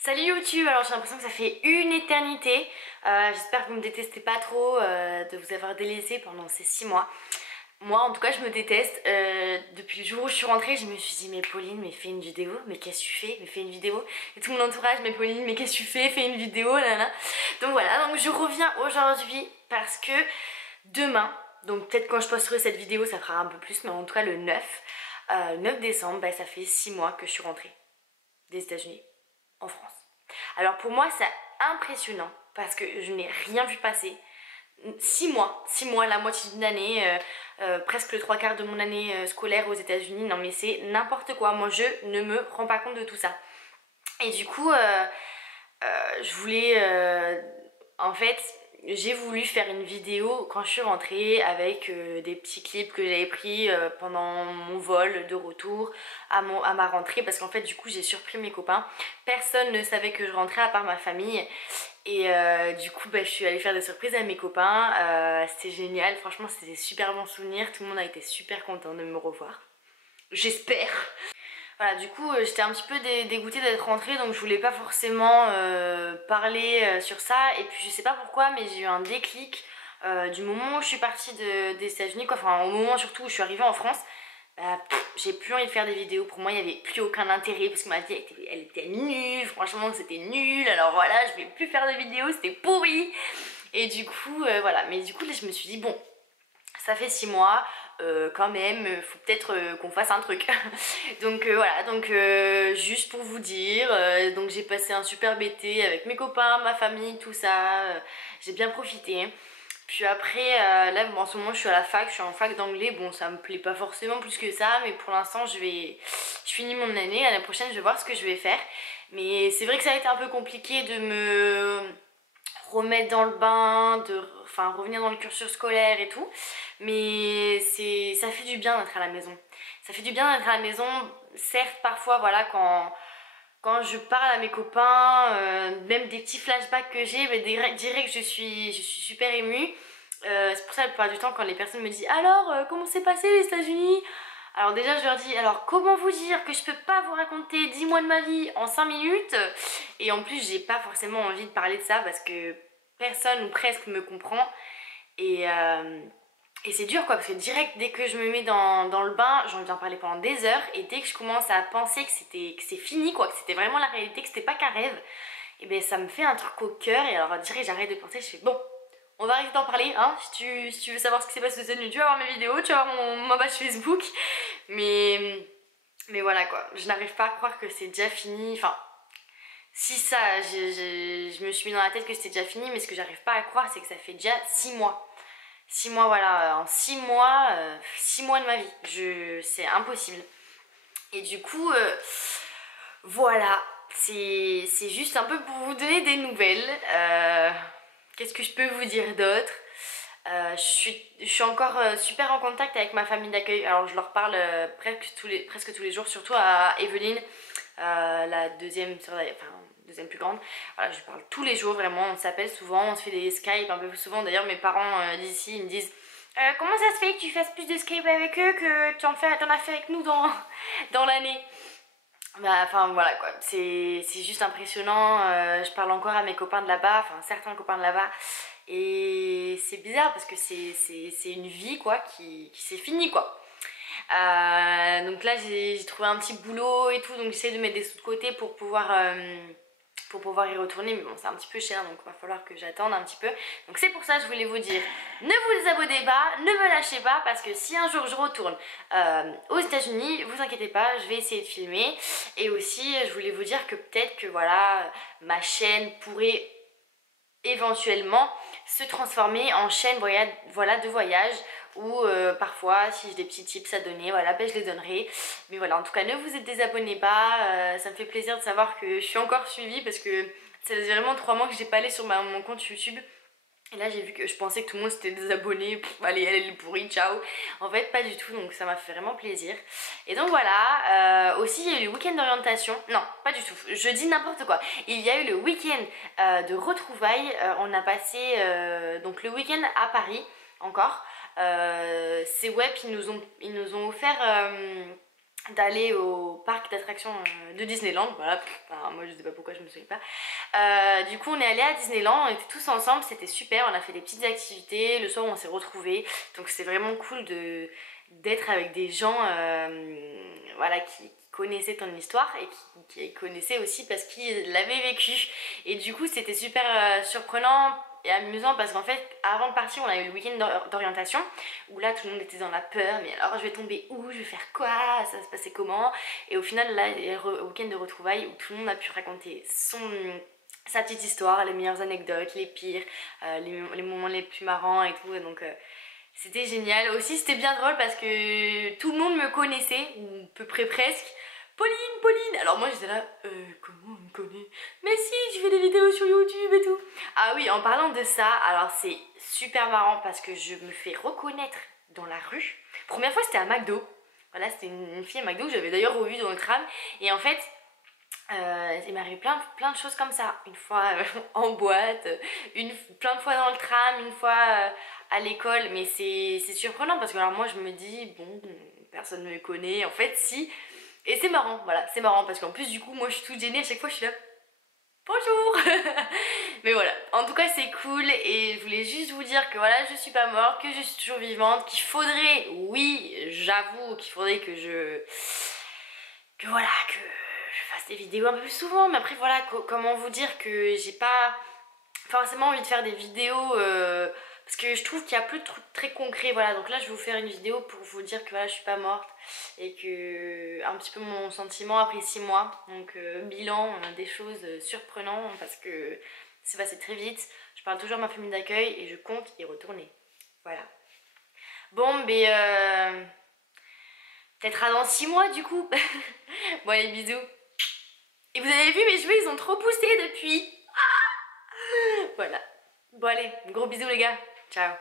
Salut YouTube, alors j'ai l'impression que ça fait une éternité. J'espère que vous me détestez pas trop de vous avoir délaissé pendant ces 6 mois. Moi en tout cas je me déteste. Depuis le jour où je suis rentrée je me suis dit mais Pauline mais fais une vidéo, mais qu'est-ce que tu fais, mais fais une vidéo. Et tout mon entourage mais Pauline mais qu'est-ce que tu fais une vidéo là là. Donc voilà, donc je reviens aujourd'hui parce que demain, donc peut-être quand je posterai cette vidéo ça fera un peu plus, mais en tout cas le 9 décembre, bah, ça fait 6 mois que je suis rentrée des États-Unis en France. Alors pour moi c'est impressionnant parce que je n'ai rien vu passer. 6 mois, la moitié d'une année, presque le 3/4 de mon année scolaire aux États-Unis. Non mais c'est n'importe quoi. Moi je ne me rends pas compte de tout ça. Et du coup, je voulais, en fait, j'ai voulu faire une vidéo quand je suis rentrée avec des petits clips que j'avais pris pendant mon vol de retour à ma rentrée, parce qu'en fait du coup j'ai surpris mes copains. Personne ne savait que je rentrais à part ma famille. Et du coup bah, je suis allée faire des surprises à mes copains. C'était génial, franchement c'était des super bons souvenirs. Tout le monde a été super content de me revoir. J'espère. Voilà, du coup j'étais un petit peu dégoûtée d'être rentrée, donc je voulais pas forcément parler sur ça. Et puis je sais pas pourquoi mais j'ai eu un déclic du moment où je suis partie des États-Unis, quoi. Enfin au moment surtout où je suis arrivée en France. J'ai plus envie de faire des vidéos. Pour moi il n'y avait plus aucun intérêt parce que ma vie elle était nulle, franchement c'était nul. Alors voilà, je vais plus faire de vidéos, c'était pourri. Et du coup voilà, mais du coup là je me suis dit bon, ça fait 6 mois, quand même, faut peut-être qu'on fasse un truc. Donc voilà, donc juste pour vous dire, donc j'ai passé un super été avec mes copains, ma famille, tout ça, j'ai bien profité. Puis après, là bon, en ce moment je suis à la fac, je suis en fac d'anglais, bon ça me plaît pas forcément plus que ça, mais pour l'instant je finis mon année, l'année prochaine je vais voir ce que je vais faire. Mais c'est vrai que ça a été un peu compliqué de me remettre dans le bain, enfin revenir dans le cursus scolaire et tout. Mais ça fait du bien d'être à la maison. Ça fait du bien d'être à la maison, certes parfois voilà quand je parle à mes copains, même des petits flashbacks que j'ai, mais direct je suis super émue. C'est pour ça la plupart du temps quand les personnes me disent alors comment s'est passé les États-Unis. Alors déjà je leur dis alors comment vous dire que je peux pas vous raconter 10 mois de ma vie en 5 minutes. Et en plus j'ai pas forcément envie de parler de ça parce que personne ou presque me comprend. Et, euh, et c'est dur quoi, parce que direct dès que je me mets dans le bain, j'ai envie d'en parler pendant des heures. Et dès que je commence à penser que c'est fini quoi, que c'était vraiment la réalité, que c'était pas qu'un rêve, et ben ça me fait un truc au cœur. Et alors direct j'arrête de penser, je fais bon, on va arrêter d'en parler, hein. Si tu veux savoir ce qui s'est passé cette nuit, tu vas voir mes vidéos, tu vas voir ma page Facebook. Mais, mais voilà quoi, je n'arrive pas à croire que c'est déjà fini. Enfin, si ça, je me suis mis dans la tête que c'était déjà fini, mais ce que j'arrive pas à croire, c'est que ça fait déjà 6 mois. 6 mois, voilà, en 6 mois, 6 mois de ma vie. C'est impossible. Et du coup, voilà, c'est juste un peu pour vous donner des nouvelles. Qu'est-ce que je peux vous dire d'autre? Je suis encore super en contact avec ma famille d'accueil. Alors je leur parle presque tous les jours, surtout à Evelyne, la deuxième sœur, enfin deuxième plus grande. Voilà, je lui parle tous les jours, vraiment, on s'appelle souvent, on se fait des Skype un peu plus souvent. D'ailleurs mes parents d'ici ils me disent comment ça se fait que tu fasses plus de Skype avec eux que t'en as fait avec nous dans l'année. Bah, enfin voilà quoi, c'est juste impressionnant. Je parle encore à mes copains de là-bas, enfin certains copains de là-bas, et c'est bizarre parce que c'est une vie quoi qui s'est finie quoi. Donc là j'ai trouvé un petit boulot et tout, donc j'essaie de mettre des sous de côté pour pouvoir y retourner, mais bon c'est un petit peu cher donc il va falloir que j'attende un petit peu. Donc c'est pour ça que je voulais vous dire, ne vous désabonnez pas, ne me lâchez pas, parce que si un jour je retourne aux États-Unis, vous inquiétez pas, je vais essayer de filmer. Et aussi je voulais vous dire que peut-être que voilà, ma chaîne pourrait éventuellement se transformer en chaîne voilà, de voyage, ou parfois si j'ai des petits tips à donner, voilà, ben je les donnerai. Mais voilà, en tout cas ne vous désabonnez pas, ça me fait plaisir de savoir que je suis encore suivie, parce que ça faisait vraiment 3 mois que j'ai pas allé sur mon compte YouTube. Et là j'ai vu que je pensais que tout le monde s'était désabonné, allez elle est pourrie, ciao. En fait pas du tout, donc ça m'a fait vraiment plaisir. Et donc voilà, aussi il y a eu le week-end d'orientation, non pas du tout, je dis n'importe quoi. Il y a eu le week-end de retrouvailles, on a passé donc le week-end à Paris encore. C'est web, ils nous ont offert d'aller au parc d'attractions de Disneyland, voilà, enfin, moi je sais pas pourquoi je me souviens pas. Du coup on est allé à Disneyland, on était tous ensemble, c'était super, on a fait des petites activités, le soir on s'est retrouvés, donc c'est vraiment cool d'être avec des gens voilà, qui connaissaient ton histoire et qui connaissaient aussi parce qu'ils l'avaient vécu. Et du coup c'était super surprenant et amusant parce qu'en fait avant de partir on a eu le week-end d'orientation où là tout le monde était dans la peur, mais alors je vais tomber où, je vais faire quoi, ça va se passer comment. Et au final là il y a le week-end de retrouvailles où tout le monde a pu raconter sa petite histoire, les meilleures anecdotes, les pires, les moments les plus marrants et tout. Et donc c'était génial. Aussi c'était bien drôle parce que tout le monde me connaissait, ou à peu près presque. Pauline, Pauline. Alors moi j'étais là, comment on me connaît? Mais si, je fais des vidéos sur YouTube et tout. Ah oui, en parlant de ça, alors c'est super marrant parce que je me fais reconnaître dans la rue. Première fois c'était à McDo. Voilà, c'était une fille à McDo que j'avais d'ailleurs revue dans le tram. Et en fait, il m'est arrivé plein de choses comme ça. Une fois en boîte, plein de fois dans le tram, une fois à l'école. Mais c'est surprenant parce que alors moi je me dis, bon, personne ne me connaît. En fait, si. Et c'est marrant, voilà, c'est marrant parce qu'en plus du coup moi je suis toute gênée, à chaque fois je suis là, bonjour. Mais voilà, en tout cas c'est cool et je voulais juste vous dire que voilà, je suis pas morte, que je suis toujours vivante, qu'il faudrait, oui, j'avoue qu'il faudrait que que voilà, que je fasse des vidéos un peu plus souvent. Mais après voilà, comment vous dire que j'ai pas forcément envie de faire des vidéos parce que je trouve qu'il y a plus de trucs très concrets. Voilà, donc là je vais vous faire une vidéo pour vous dire que voilà, je suis pas morte et que un petit peu mon sentiment après 6 mois. Donc bilan, on a des choses surprenantes parce que c'est passé très vite. Je parle toujours à ma famille d'accueil et je compte y retourner. Voilà. Bon, peut-être à dans 6 mois du coup. Bon allez, bisous. Et vous avez vu mes cheveux, ils ont trop poussé depuis. Voilà. Bon allez, gros bisous les gars. Ciao.